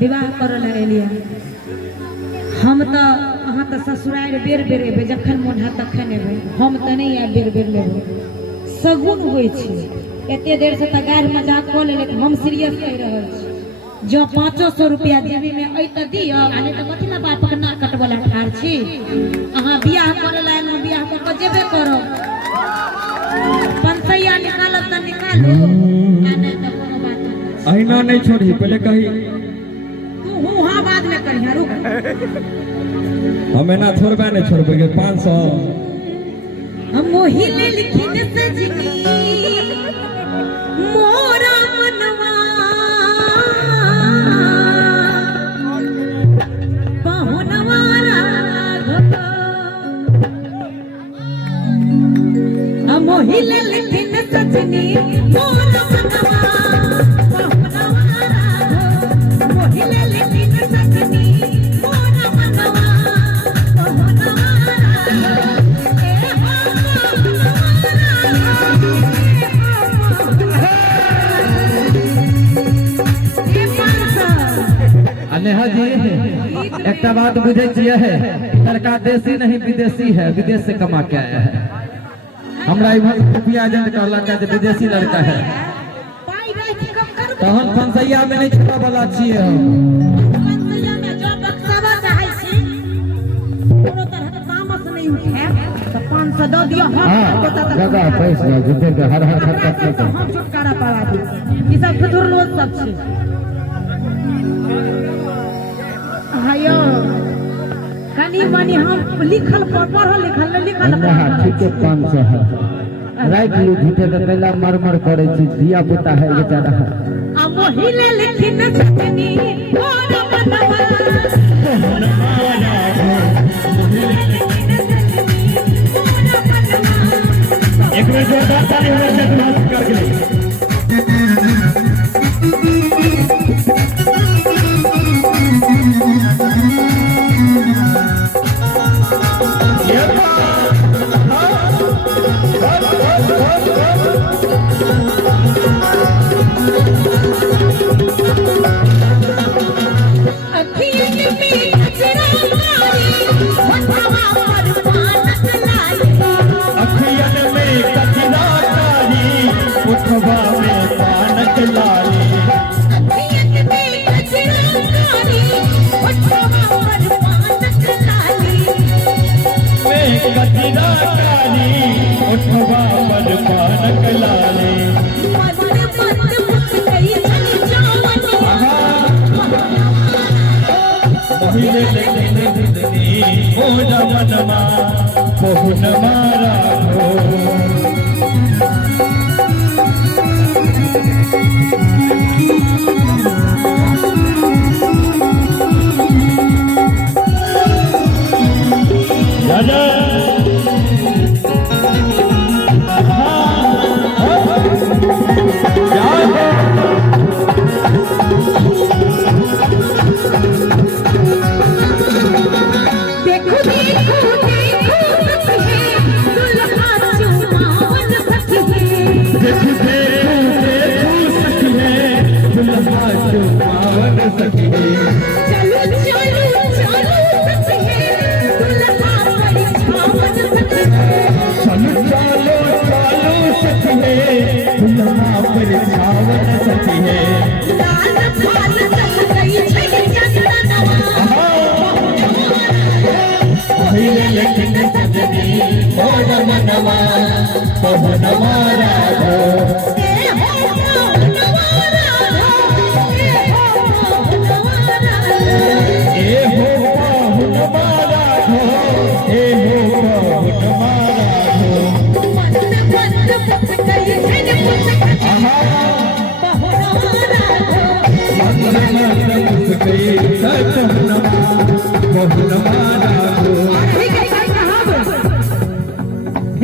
विवाह करल एलिए हम तो अहाँ तो ससुराल बेर बेर एबे जखन मोन है तखन एबे हम तो नहीं आब बेर बेर लेबे सगुन होई छी एते देर से त गार मजाक क लेले हम सीरियस कह रहल छी जो 500 रुपया जेबी में अइ त दियो आने त कथि ना बाप के ना कटबला ठार छी अहाँ बियाह करे ला हम बियाह क के जेबे करो पंसैया निकालब त निकालो आने त कोनो बात नहीं अहिना नहीं छोड़ी पहले कही तू हां बाद में करिया रुक हमें ना छोड़बे नहीं छोड़बे 500 हम मोहिले लिखिन सजनी मोरा मनवा बहुनवारा हम मोहिले लिखिन सजनी मोरा मनवा बहुनवारा मोहिले लिखिन सजनी मोरा मनवा नेहा जी एक बात बुझे है लड़का देसी नहीं विदेशी है विदेश से कमा के आया है हमरा रुपया एजेंट कहला का विदेशी लड़का है तो हम पंसैया में नहीं छुपा वाला छिए हम पंसैया में जो बक्सवा चाहे छी कोनो तरह के तामस नहीं उठे तो 500 दो दियो हम जगह पैसा जुटे के हर खर्च तो हम छुटकारा पावा दी ई सब फुदुर लोग सब छी हायो कनी मनी हम लिखल पढ़ल लिखल हां ठीक है 500 है राइट लू झूठे के कैला मरमर करे छी दिया पुता है बेचारा आ मोहिले लिखिन सजनी मोर मनवा एक मिनट जोरदार ताली होने से क्लास करके ले बहुत मारा हो राजा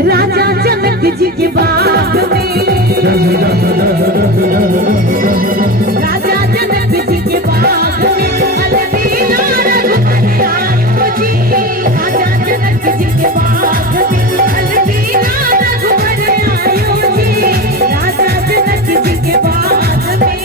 राजा जनक जी के बाग में राजा जनक जी के बाग में अलवीरा रघुवरिया जी राजा जनक जी के बाग में अलवीरा रघुवरिया जी राजा जनक जी के बाग में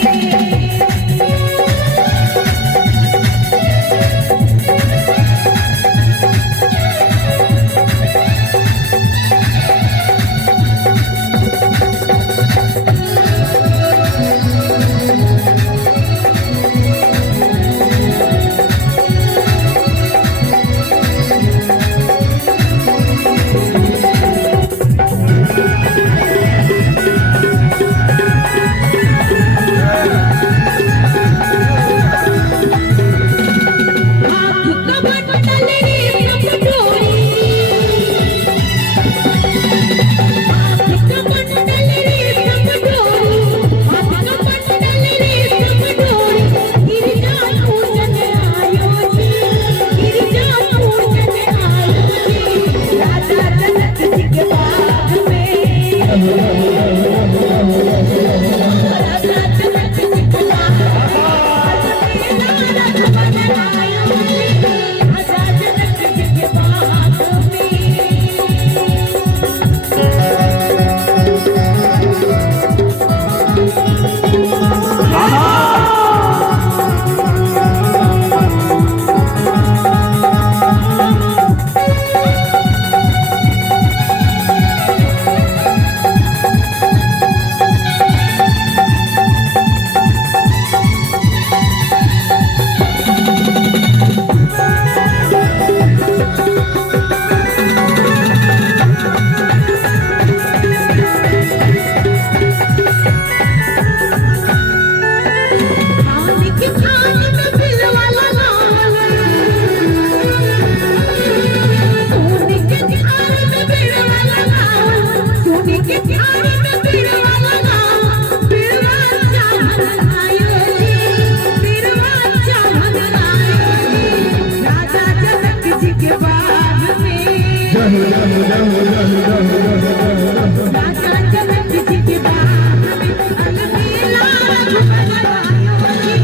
राजा जनक जी के बाग में अलबेला रघुबर आयो जी।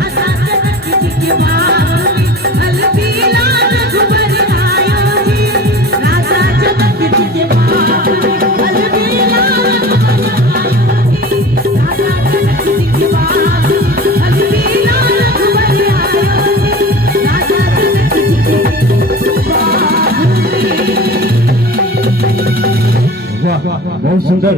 राजा जनक जी के बाग में अलबेला रघुबर आयो जी। राजा जनक जी के बाग में अलबेला रघुबर आयो जी। राजा जनक जी के बाग में अलबेला रघुबर आयो जी। राजा जनक जी के बाग में वाह बहुत सुंदर।